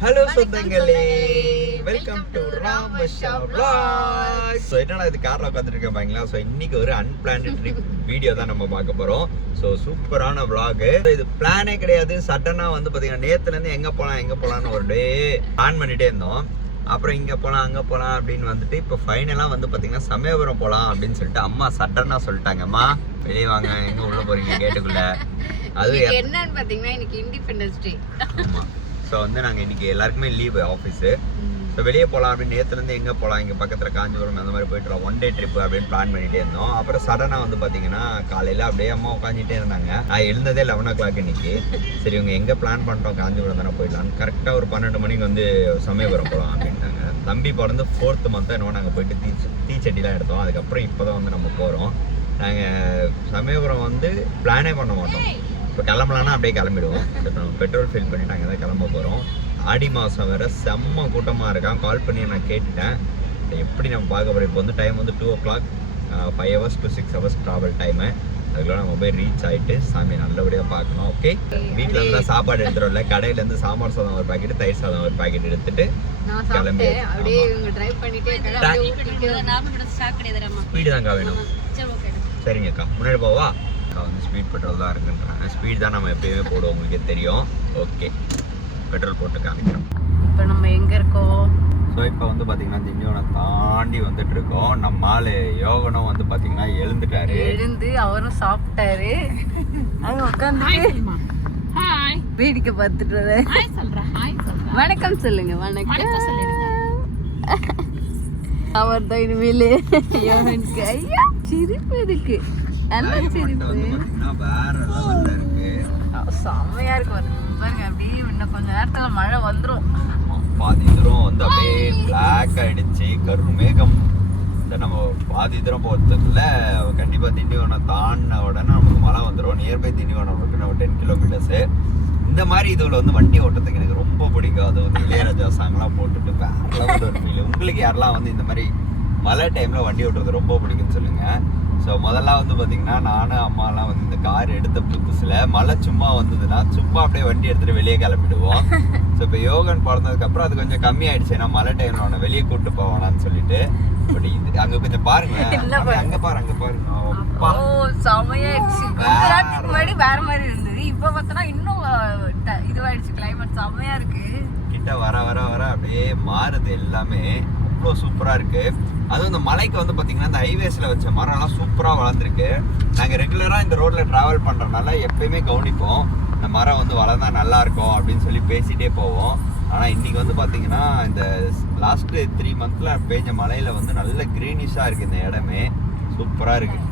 Hello சொந்தங்களே. Welcome to ராமஷா so என்னடா இது காரில் உட்காந்துருக்கேன் பாங்களா ஸோ இன்னைக்கு ஒரு அன்பிளான்டு ட்ரிப் வீடியோ தான் நம்ம பார்க்க போகிறோம் ஸோ சூப்பரான vlog. இது பிளானே கிடையாது. சடனாக வந்து பார்த்தீங்கன்னா நேற்றுலேருந்து எங்கே போகலாம் எங்கே போகலான்னு ஒரு டே பிளான் பண்ணிட்டே இருந்தோம். அப்புறம் இங்கே போகலாம் அங்கே போகலாம் அப்படின்னு வந்துட்டு இப்போ ஃபைனலாக வந்து பார்த்தீங்கன்னா சமயபுரம் போகலாம் அப்படின்னு சொல்லிட்டு அம்மா சடனாக சொல்லிட்டாங்கம்மா. வெளியே வாங்க எங்கே உள்ளே போகிறீங்க கேட்டுக்குள்ள. அது என்னன்னு பாத்தீங்கன்னா இன்னைக்கு இண்டிபெண்டன்ஸ் டே ஆமாம் ஸோ வந்து நாங்கள் இன்றைக்கி எல்லாருக்குமே லீவு ஆஃபீஸு ஸோ வெளியே போகலாம் அப்படின்னு நேற்றுலேருந்து எங்கே போகலாம் இங்கே பக்கத்தில் காஞ்சிபுரம் அந்த மாதிரி போயிட்டு ஒன் டே ட்ரிப் அப்படின்னு பிளான் பண்ணிகிட்டே இருந்தோம். அப்புறம் சடனாக வந்து பார்த்தீங்கன்னா காலையில் அப்படியே அம்மா உட்காந்துட்டே இருந்தாங்க. நான் எழுந்ததே லெவன் ஓ கிளாக் இன்னைக்கு. சரி இவங்க எங்கே பிளான் பண்ணிட்டோம் காஞ்சிபுரம் தானே போயிடலாம் கரெக்டாக ஒரு பன்னெண்டு மணிக்கு வந்து சமயபுரம் போகலாம் அப்படின்ட்டாங்க. தம்பி பிறந்து ஃபோர்த்து மந்த்தாக என்னவோ நாங்கள் போயிட்டு தீ தீச்சட்டிலாம் எடுத்தோம். அதுக்கப்புறம் இப்போ தான் வந்து நம்ம போகிறோம் நாங்கள் சமயபுரம் வந்து பிளானே பண்ண மாட்டோம். இப்போ கிளம்பலான்னா அப்படியே கிளம்பிடுவோம். இப்போ நம்ம பெட்ரோல் ஃபில் பண்ணி நாங்கள் தான் கிளம்ப போகிறோம் ஆடி மாதம் வேற செம்ம கூட்டமாக இருக்கான். கால் பண்ணி நான் கேட்டுட்டேன். எப்படி நம்ம பார்க்க போகிறோம் இப்போ வந்து டைம் வந்து two o'clock five hours to six hours travel time அதுக்குள்ள நம்ம போய் ரீச் ஆகிட்டு சாமி நல்லபடியாக பார்க்கணும் ஓகே வீட்டில் இருந்தால் சாப்பாடு எடுத்துரும்ல கடையிலேருந்து சாம்பார் சாதம் ஒரு பாக்கெட் தயிர் சாதம் ஒரு பாக்கெட் எடுத்துட்டு கிளம்பி பண்ணிட்டே ஸ்பீடு தான்க்கா வேணும். சரிங்கக்கா. முன்னாடி போவா? அக்கா வந்து ஸ்பீட் பெட்ரோல் தான் இருக்குன்றாங்க. ஸ்பீட் தான் நம்ம எப்பயுமே போடுவோம் உங்களுக்கே தெரியும். ஓகே பெட்ரோல் போட்டு காமிக்கிறோம். இப்போ நம்ம எங்க இருக்கோம்? ஸோ இப்போ வந்து பார்த்தீங்கன்னா திண்டிவனம் தாண்டி வந்துட்டு இருக்கோம் நம்ம ஆளு யோகனும் வந்து பார்த்தீங்கன்னா எழுந்துட்டாரு. எழுந்து அவரும் சாப்பிட்டாரு. அங்க உட்காந்து வேடிக்கை பார்த்துட்டு வணக்கம் சொல்லுங்க வணக்கம். அவர் தான் இனிமேல். யோகனுக்கு ஐயா சிரிப்பு இருக்கு. வந்து சிரிப்பு செம்மையா இருக்கு. பாருங்க. பாருங்க அப்படியே இன்னும் கொஞ்ச நேரத்துல மழை வந்துரும். ஆமா, பாதி தூரம் வந்து அப்படியே பிளாக் ஆயிடுச்சு. கரு மேகம். இந்த நம்ம பாதி தூரம் போகிறதுக்குள்ள கண்டிப்பாக திண்டிவனம் தாண்டின உடனே நமக்கு மழை வந்துடும் நியர்பை திண்டிவனம் இருக்கு நம்ம டென் கிலோமீட்டர்ஸு இந்த மாதிரி இதுல வந்து வண்டி ஓட்டுறதுக்கு எனக்கு ரொம்ப பிடிக்கும். அது வந்து இளையராஜா சாங்லாம் போட்டுட்டு வேற ஒரு ஃபீல் உங்களுக்கு யாரெல்லாம் வந்து இந்த மாதிரி மழை டைம்ல வண்டி ஓட்டுறது ரொம்ப பிடிக்கும்னு சொல்லுங்க. ஸோ முதல்ல வந்து பார்த்தீங்கன்னா நானும் அம்மாலாம் வந்து இந்த கார் எடுத்த புதுசில் மழை சும்மா வந்ததுன்னா சும்மா அப்படியே வண்டி எடுத்துட்டு வெளியே கிளம்பிடுவோம். ஸோ இப்போ யோகன் பிறந்ததுக்கு அப்புறம் அது கொஞ்சம் கம்மி ஆயிடுச்சு. ஏன்னா மழை டைம்ல அவனை வெளியே கூட்டு போவானான்னு சொல்லிட்டு. பட் இது அங்க கொஞ்சம் பாருங்க. அங்க பாரு. அங்க பாருங்க ஓ செம்மையாயிடுச்சு கொஞ்ச நேரத்துக்கு முன்னாடி வேற மாதிரி இருந்தது. இப்ப பார்த்தோன்னா இன்னும் இதுவாயிடுச்சு. கிளைமேட் செம்மையா இருக்கு. கிட்ட வர வர வர அப்படியே மாறுது எல்லாமே. அவ்வளோ சூப்பராக இருக்கு. அதுவும் இந்த மலைக்கு வந்து பார்த்தீங்கன்னா இந்த ஹைவேஸில் வச்ச மரம்லாம் சூப்பராக வளர்ந்துருக்கு. நாங்கள் ரெகுலராக இந்த ரோட்டில் ட்ராவல் பண்ணுறதுனால எப்பயுமே கவனிப்போம் இந்த மரம் வந்து வளர்ந்தா நல்லா இருக்கும் அப்படின்னு சொல்லி பேசிட்டே போவோம். ஆனால் இன்னைக்கு வந்து பார்த்தீங்கன்னா இந்த லாஸ்ட்டு த்ரீ மந்த்தில் பெஞ்ச மலையில் வந்து நல்ல க்ரீனிஷாக இருக்குது இந்த இடமே. சூப்பராக இருக்குது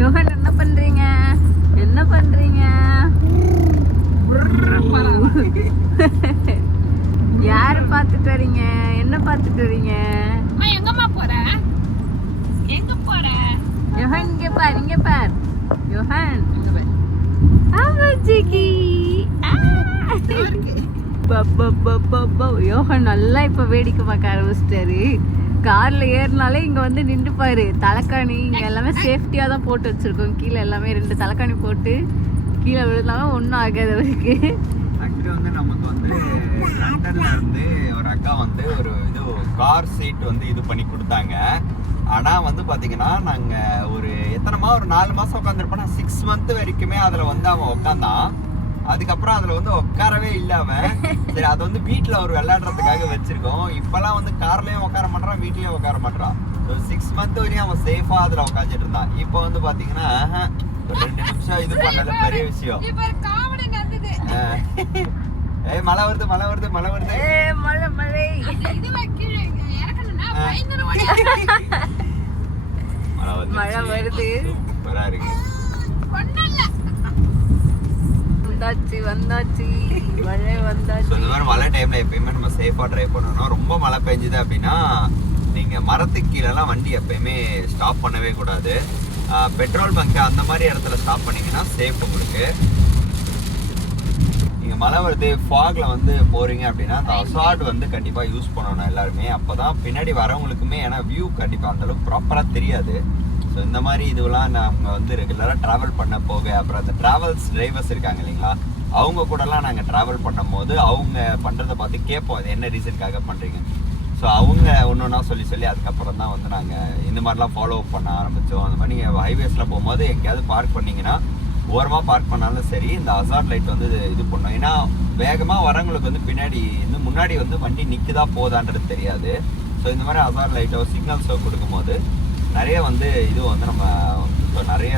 யோகன் என்ன பண்றீங்க? என்ன பண்றீங்க? யாரு பார்த்துட்டு வரீங்க? என்ன பார்த்துட்டு வரீங்க? எங்கம்மா போற? எங்க போற? யோகன் இங்க பார் இங்க பார். யோகன் இங்க பார். ஆமாஜிகி யோகன் நல்லா இப்ப வேடிக்கை பார்க்க ஆரம்பிச்சிட்டாரு கார்ல ஏறினாலே இங்க வந்து நின்றுப்பாரு. தலைக்காணி இங்க எல்லாமே சேஃப்டியா தான் போட்டு வச்சிருக்கோம். கீழே எல்லாமே ரெண்டு தலைக்காணி போட்டு கீழே விழுந்தாலும் ஒன்றும் ஆகாது அவருக்கு. இது வந்து நமக்கு வந்து லண்டன்ல இருந்து ஒரு அக்கா வந்து ஒரு இது கார் சீட் வந்து இது பண்ணி கொடுத்தாங்க. ஆனா வந்து பாத்தீங்கன்னா நாங்க ஒரு எத்தனைமா ஒரு நாலு மாசம் உட்காந்துருப்போம் சிக்ஸ் மந்த் வரைக்குமே அதுல வந்து அவன் உட்காந்தான் அதுக்கப்புறம் அதுல வந்து உட்காரவே இல்லாம சரி அது வந்து வீட்டுல ஒரு விளையாடுறதுக்காக வச்சிருக்கோம். இப்பெல்லாம் வந்து கார்லயும் உட்கார மாட்டான் வீட்லயும் உட்கார மாட்டான் சிக்ஸ் மந்த் வரையும் அவன் சேஃபா அதுல உட்காந்துட்டு இருந்தான். இப்போ வந்து பாத்தீங்கன்னா ரெண்டு நிமிஷம் இது பண்ணல பெரிய விஷயம். ஏய் மழை வருது மழை வருது மழை வருது. ஏ மழை மழை. மழை. வருது மழை வருது. சூப்பரா இருக்கு. வந்தாச்சு வந்தாச்சு. மழை வந்தாச்சு. இந்த மாதிரி மழை டைம்ல எப்பயுமே நம்ம சேஃபா டிரைவ் பண்ணணும் ரொம்ப மழை பெஞ்சுது அப்படின்னா நீங்க மரத்துக்கு கீழெல்லாம் வண்டி எப்பயுமே ஸ்டாப் பண்ணவே கூடாது. பெட்ரோல் பங்க் அந்த மாதிரி இடத்துல ஸ்டாப் பண்ணீங்கன்னா சேஃப் உங்களுக்கு நீங்க மழை வருது ஃபாக்ல வந்து போறீங்க அப்படின்னா அந்த அசார்ட் வந்து கண்டிப்பா யூஸ் பண்ணணும் எல்லாருமே. அப்பதான் பின்னாடி வரவங்களுக்குமே ஏன்னா வியூ கண்டிப்பா அந்த அளவுக்கு ப்ராப்பரா தெரியாது. ஸோ இந்த மாதிரி இதுவெல்லாம் நாங்கள் வந்து ரெகுலராக ட்ராவல் பண்ண போக அப்புறம் அந்த ட்ராவல்ஸ் டிரைவர்ஸ் இருக்காங்க இல்லைங்களா அவங்க கூடலாம் நாங்கள் ட்ராவல் பண்ணும்போது அவங்க பண்ணுறதை பார்த்து கேட்போம் இது என்ன ரீசனுக்காக பண்ணுறீங்க ஸோ அவங்க ஒன்று ஒன்றா சொல்லி சொல்லி அதுக்கப்புறம் தான் வந்து நாங்கள் இந்த மாதிரிலாம் ஃபாலோ பண்ண ஆரம்பித்தோம் அந்த மாதிரி நீங்கள் ஹைவேஸில் போகும்போது எங்கேயாவது பார்க் பண்ணிங்கன்னா ஓரமாக பார்க் பண்ணாலும் சரி இந்த அசார்ட் லைட் வந்து இது- இது ஏன்னா வேகமாக வரவங்களுக்கு வந்து பின்னாடி இன்னும் முன்னாடி வந்து வண்டி நிற்குதா போதான்றது தெரியாது. ஸோ இந்த மாதிரி அசார்ட் லைட்டோ சிக்னல்ஸோ கொடுக்கும்போது நிறைய வந்து இது வந்து நம்ம இப்போ நிறைய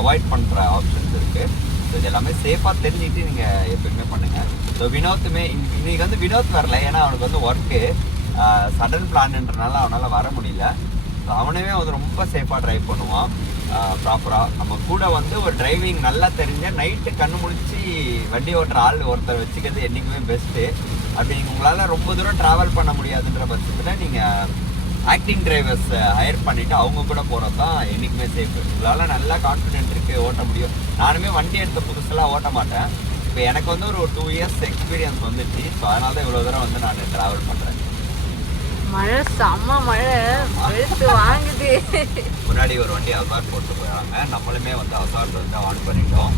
அவாய்ட் பண்ணுற ஆப்ஷன்ஸ் இருக்குது ஸோ இது எல்லாமே சேஃபாக தெரிஞ்சுக்கிட்டு நீங்கள் எப்பயுமே பண்ணுங்கள் ஸோ வினோத்துமே இன்னைக்கு வந்து வினோத் வரல. ஏன்னா அவனுக்கு வந்து ஒர்க்கு சடன் பிளான்ன்றனால அவனால் வர முடியல. ஸோ அவனவே வந்து ரொம்ப சேஃபாக ட்ரைவ் பண்ணுவான். ப்ராப்பராக நம்ம கூட வந்து ஒரு டிரைவிங் நல்லா தெரிஞ்ச நைட்டு கண்ணு முடிச்சு வண்டி ஓட்டுற ஆள் ஒருத்தர் வச்சுக்கிறது என்றைக்குமே பெஸ்ட்டு அப்படி உங்களால் ரொம்ப தூரம் ட்ராவல் பண்ண முடியாதுன்ற பட்சத்தில் நீங்கள் ஆக்டிங் டிரைவர்ஸ் ஹையர் பண்ணிவிட்டு அவங்க கூட போகிறது தான் என்றைக்குமே சேஃப் உங்களால் நல்லா கான்ஃபிடென்ட் இருக்குது ஓட்ட முடியும். நானுமே வண்டி எடுத்த புதுசெல்லாம் ஓட்ட மாட்டேன். இப்போ எனக்கு வந்து ஒரு டூ இயர்ஸ் எக்ஸ்பீரியன்ஸ் வந்துச்சு. ஸோ அதனால தான் இவ்வளோ தூரம் வந்து நான் ட்ராவல் பண்ணுறேன் மழை செம்ம மழை. வெளுத்து வாங்குது. முன்னாடி ஒரு வண்டி அசார் போட்டு போயிடாங்க நம்மளுமே வந்து அசார்ட் வந்து ஆன் பண்ணிட்டோம்.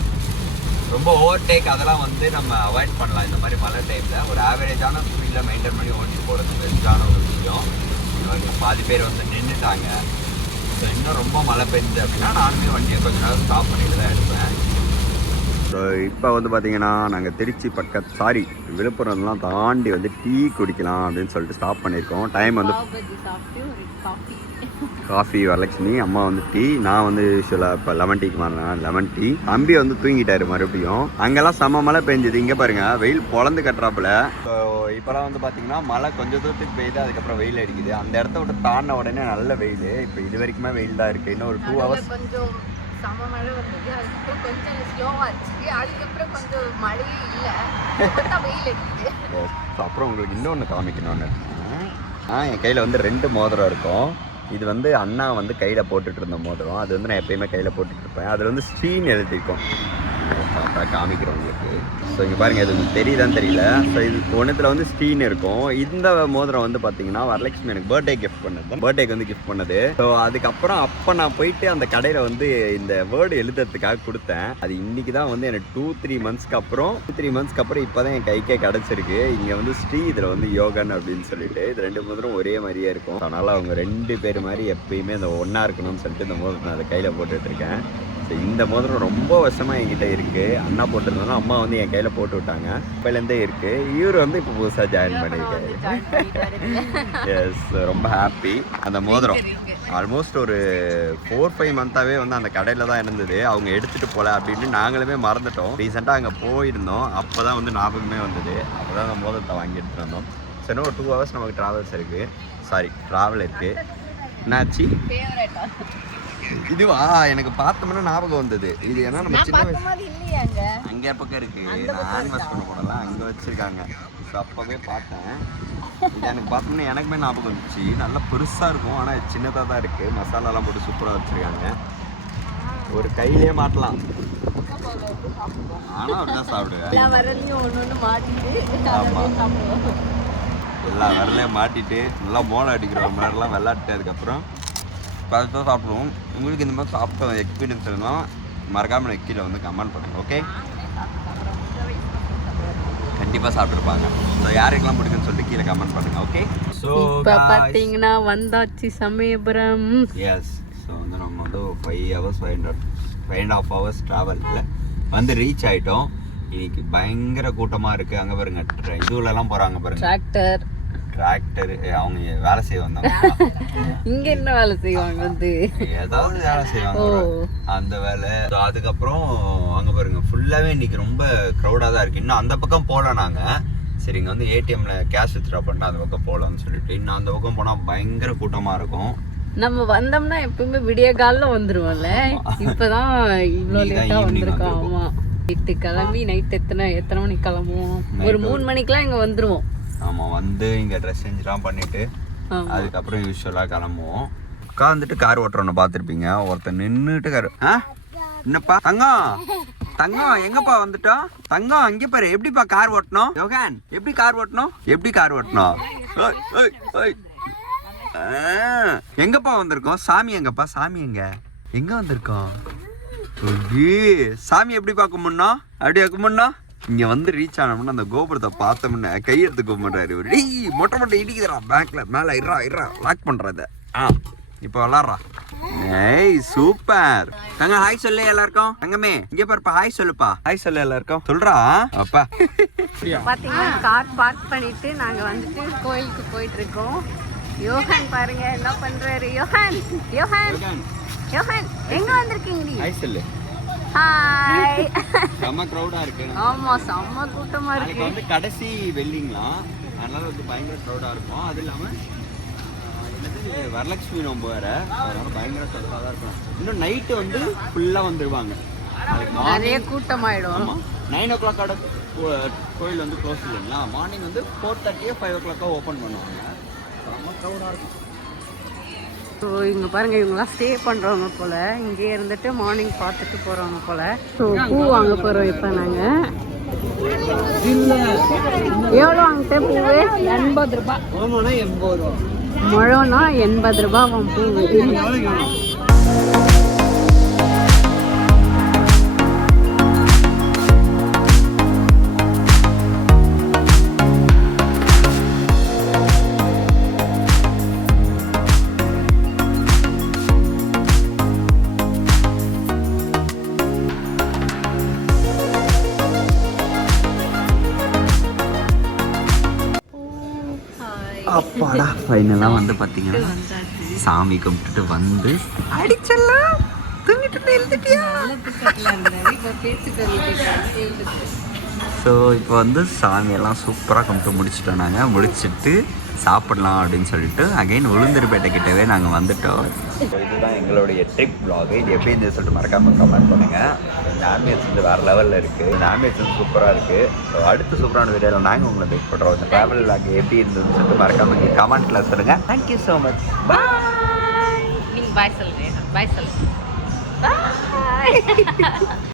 ரொம்ப ஓவர்டேக் அதெல்லாம் வந்து நம்ம அவாய்ட் பண்ணலாம். இந்த மாதிரி மழை டைமில் ஒரு ஆவரேஜான ஸ்பீடில் மெயின்டைன் பண்ணி ஓட்டி போகிறது பெஸ்ட்டான ஒரு விஷயம். பாதி பேர் வந்து நின்றுட்டாங்க ஸோ இன்னும் ரொம்ப மழை பெஞ்சு அப்படின்னா நானுமே வண்டியை கொஞ்ச நேரம் ஸ்டாப் பண்ணிட்டு தான் எடுப்பேன் ஸோ இப்போ வந்து பார்த்தீங்கன்னா நாங்கள் திருச்சி பக்கத்து சாரி விழுப்புரம்லாம் தாண்டி வந்து டீ குடிக்கலாம் அப்படின்னு சொல்லிட்டு ஸ்டாப் பண்ணியிருக்கோம் டைம் வந்து காஃபி வரலட்சுமி அம்மா வந்து டீ நான் வந்து யூஸ்வலாக இப்போ லெமன் டீக்கு மாறினேன். லெமன் டீ தம்பி வந்து தூங்கிட்டாரு மறுபடியும். அங்கெல்லாம் செம்ம மழை பெஞ்சுது. இங்கே பாருங்க வெயில் பொழந்து கட்டுறாப்புல. ஸோ இப்போலாம் வந்து பார்த்தீங்கன்னா மழை கொஞ்சம் தூரத்துக்கு பெய்யுது அதுக்கப்புறம் வெயில் அடிக்குது. அந்த இடத்த விட்டு தாண்டின உடனே நல்ல வெயில். இப்போ இது வரைக்குமே வெயில் தான் இருக்குது இன்னும் ஒரு டூ ஹவர்ஸ் செம மழை வந்தது. அதுக்கப்புறம் கொஞ்சம் ஸ்லோவாச்சு அதுக்கப்புறம் கொஞ்சம் மழையே இல்லை. வெயில் அடிக்குது. அப்புறம் உங்களுக்கு இன்னொன்று காமிக்கணும்னு ஆ என் கையில் வந்து ரெண்டு மோதிரம் இருக்கும். இது வந்து அண்ணா வந்து கையில் போட்டுட்டு இருந்த மோதிரம். அது வந்து நான் எப்பயுமே கையில் போட்டுட்டு இருப்பேன். அதில் வந்து ஸ்டீன் எழுதிருக்கும். பார்த்தா காமிக்கிறேன் உங்களுக்கு ஸோ இங்கே பாருங்கள் இது தெரியுதான்னு தெரியல. ஸோ இது ஒன்றுத்தில் வந்து ஸ்டீன் இருக்கும். இந்த மோதிரம் வந்து பார்த்தீங்கன்னா வரலட்சுமி எனக்கு பர்த்டே கிஃப்ட் பண்ணது. பர்த்டேக்கு வந்து கிஃப்ட் பண்ணது. ஸோ அதுக்கப்புறம் அப்போ நான் போயிட்டு அந்த கடையில் வந்து இந்த வேர்டு எழுதுறதுக்காக கொடுத்தேன். அது இன்னைக்கு தான் வந்து எனக்கு டூ த்ரீ மந்த்ஸ்க்கு அப்புறம் டூ த்ரீ மந்த்ஸ்க்கு அப்புறம் இப்போ தான் என் கைக்கே கிடச்சிருக்கு. இங்கே வந்து ஸ்ரீ இதில் வந்து யோகன் அப்படின்னு சொல்லிட்டு இது ரெண்டு மோதிரம் ஒரே மாதிரியே இருக்கும். அதனால் அவங்க ரெண்டு பேர் மாதிரி எப்பயுமே இந்த ஒன்றா இருக்கணும்னு சொல்லிட்டு இந்த மோதிரம் நான் அதை கையில் போட்டுட்ருக்கேன் ஸோ இந்த மோதிரம் ரொம்ப வருஷமாக என்கிட்ட இருக்குது அண்ணா போட்டிருந்தாலும் அம்மா வந்து என் கையில் போட்டு விட்டாங்க. இப்போலேருந்தே இருக்குது இவர் வந்து இப்போ புதுசாக ஜாயின் பண்ணியிருக்காரு எஸ் ரொம்ப ஹாப்பி அந்த மோதிரம் ஆல்மோஸ்ட் ஒரு ஃபோர் ஃபைவ் மந்த்தாகவே வந்து அந்த கடையில் தான் இருந்தது. அவங்க எடுத்துகிட்டு போகல அப்படின்னு நாங்களுமே மறந்துட்டோம். ரீசெண்டாக அங்கே போயிருந்தோம். அப்போ தான் வந்து ஞாபகமே வந்தது. அப்போ தான் அந்த மோதிரத்தை வாங்கி எடுத்துட்டு வந்தோம். சரி ஒரு டூ ஹவர்ஸ் நமக்கு ட்ராவல்ஸ் இருக்குது சாரி ட்ராவல் இருக்குது என்னாச்சு? இதுவா எனக்கு பார்த்தோம்னா ஞாபகம் வந்தது. இது ஏன்னா நம்ம சின்ன வயசு அங்க. பக்கம் இருக்கு? நான் இன்வெஸ்ட் பண்ண போனலாம் அங்கே வச்சிருக்காங்க. ஸோ அப்போவே பார்த்தேன். இது எனக்கு பார்த்தோம்னா எனக்குமே ஞாபகம் வந்துச்சு. நல்லா பெருசாக இருக்கும். ஆனால் சின்னதாக தான் இருக்குது மசாலாலாம் போட்டு சூப்பராக வச்சுருக்காங்க. ஒரு கையிலே மாட்டலாம். ஆனால் அப்படிதான் சாப்பிடுவேன். எல்லா வரலையும் ஒன்று ஒன்று மாட்டிட்டு எல்லா விரலையும் நல்லா மோளம் அடிக்கிற ரொம்ப நேரம்லாம் விளாட்டு அதுக்கப்புறம் பார்த்து தான் சாப்பிடுவோம். உங்களுக்கு இந்த மாதிரி சாப்பிட்ட எக்ஸ்பீரியன்ஸ் இருந்தால் மறக்காமல் எனக்கு கீழே வந்து கமெண்ட் பண்ணுங்கள் ஓகே கண்டிப்பாக சாப்பிட்ருப்பாங்க ஸோ யாருக்கெல்லாம் பிடிக்குன்னு சொல்லிட்டு கீழே கமெண்ட் பண்ணுங்கள் ஓகே ஸோ இப்ப பாத்தீங்கன்னா வந்தாச்சு சமயபுரம். எஸ் ஸோ வந்து நம்ம வந்து five hours five hundred five and half hours ட்ராவலில் வந்து ரீச் ஆகிட்டோம் இன்னைக்கு பயங்கர கூட்டமாக இருக்குது அங்கே பாருங்க இதுலலாம் போகிறாங்க பாருங்க. டிராக்டர் டிராக்டர் அவங்க வேலை செய்ய வந்தாங்க இங்க என்ன வேலை செய்வாங்க வந்து? ஏதாவது வேலை செய்வாங்க. அந்த வேலை. அதுக்கப்புறம் அங்கே பாருங்க ஃபுல்லாகவே இன்னைக்கு ரொம்ப க்ரௌடாக தான் இருக்குது இன்னும் அந்த பக்கம் போகல நாங்கள் சரி இங்கே வந்து ஏடிஎம்ல கேஷ் வித்ட்ரா பண்ணால் அந்த பக்கம் போகலான்னு சொல்லிட்டு இன்னும் அந்த பக்கம் போனால் பயங்கர கூட்டமாக இருக்கும். நம்ம வந்தோம்னா எப்பவுமே விடிய காலைல வந்துருவோம்ல? இப்பதான் இவ்வளோ லேட்டா வந்திருக்கோம். ஆமா. நைட்டு கிளம்பி நைட் எத்தனை எத்தனை மணிக்கு கிளம்புவோம்? ஒரு- மூணு மணிக்கெல்லாம் இங்க வந்துருவோம். ஆமாம் வந்து இங்கே ட்ரெஸ் சேஞ்செலாம் பண்ணிவிட்டு. அதுக்கப்புறம் யூஸ்வலாக கிளம்புவோம். உட்காந்துட்டு கார் ஓட்டுறவனை பார்த்துருப்பீங்க. ஒருத்தன் நின்றுட்டு கார் ஆ? என்னப்பா? தங்கம்! தங்கம் எங்கப்பா வந்துட்டோம் தங்கம் இங்க பாரு. எப்படிப்பா கார் ஓட்டணும்? யோகான் எப்படி கார் ஓட்டணும்? எப்படி கார் ஓட்டணும்? எங்கப்பா வந்திருக்கோம்? சாமி எங்கப்பா? சாமி எங்க? எங்க வந்திருக்கோம்? சாமி எப்படி பார்க்க அப்படி பார்க்க முன்னா இங்க வந்து ரீச் ஆனோம்னா அந்த கோபுரத்தை பார்த்தோம்னா கையெடுத்துக்க மாட்டாரு இவரு. டேய் மொட்டை மொட்டை இடிக்குதுடா பேக்ல மேல இருறா இருறா லாக் பண்றத ஆ இப்போ விளாட்றா. ஏய் சூப்பர் தங்க ஹாய் சொல்லு எல்லாருக்கும். தங்கமே இங்க பாருப்பா ஹாய் சொல்லுப்பா. ஹாய் சொல்லு எல்லாருக்கும். சொல்றா. அப்பா. பாத்தீங்கன்னா கார் பார்க் பண்ணிட்டு நாங்க வந்துட்டு கோயிலுக்கு போயிட்டு இருக்கோம் யோகான் பாருங்க என்ன பண்றாரு? யோகான் யோகான் யோகான். எங்க வந்திருக்கீங்க நீ? ஹாய் சொல்லு. ஹாய் செம்ம க்ரௌடா இருக்கு. ஆமா செம்ம கூட்டமா இருக்கு. வந்து கடைசி வெள்ளிங்களாம் அதனால வந்து பயங்கர க்ரௌடாக இருக்கும். அது இல்லாமல் வரலட்சுமி நோம்பு வேற. அதனால பயங்கர க்ரௌடாக தான் இருக்கும். இன்னும் நைட்டு வந்து ஃபுல்லாக வந்துருவாங்க. நிறைய கூட்டமாயிடும். நைன் ஓ கிளாக்கோட கோயில் வந்து க்ளோஸ் இல்லைங்களா? மார்னிங் வந்து ஃபோர் தேர்ட்டியோ ஃபைவ் ஓ கிளாக்கோ ஓப்பன் பண்ணுவாங்க. ரொம்ப க்ரௌடாக இருக்கும். ஸோ இங்க பாருங்க இவங்கலாம் ஸ்டே பண்றவங்க போல. இங்கே இருந்துட்டு மார்னிங் பார்த்துட்டு போறவங்க போல. ஸோ பூ வாங்க போறோம் இப்போ நாங்க. எவ்வளோ வாங்கிட்ட பூவு எண்பது ரூபாய் முழம்னா எண்பது ரூபாய் அவன் பூவு அப்பாடா ஃபைனலாக வந்து பார்த்தீங்கன்னா சாமி கும்பிட்டுட்டு வந்து அடிச்சல்லாம் தூங்கிட்டு எழுதிட்டியா ஸோ இப்போ வந்து சாமியெல்லாம் சூப்பராக கும்பிட்டு முடிச்சுட்டோம் நாங்கள் முடிச்சிட்டு சாப்பிடலாம் அப்படின்னு சொல்லிட்டு அகைன் உளுந்தூர்பேட்டை கிட்டவே நாங்கள் வந்துட்டோம் இதுதான் எங்களுடைய ட்ரிப் vlog. இது எப்படி இருந்தது சொல்லிட்டு மறக்காம கமெண்ட் பண்ணுங்கள் இந்த ஆம்பியன்ஸ் வந்து வேறு லெவலில் இருக்குது இந்த ஆம்பியன்ஸ் வந்து சூப்பராக இருக்குது ஸோ அடுத்த சூப்பரான வீடியோவில் நாங்கள் உங்களை வெயிட் பண்ணுறோம் இந்த ட்ராவல் vlog எப்படி இருந்ததுன்னு சொல்லிட்டு மறக்காம நீங்கள் கமெண்ட்டில் சொல்லுங்கள் தேங்க்யூ ஸோ மச் நீங்க பாய் சொல்லுங்க பாய் சொல்லுங்க பாய்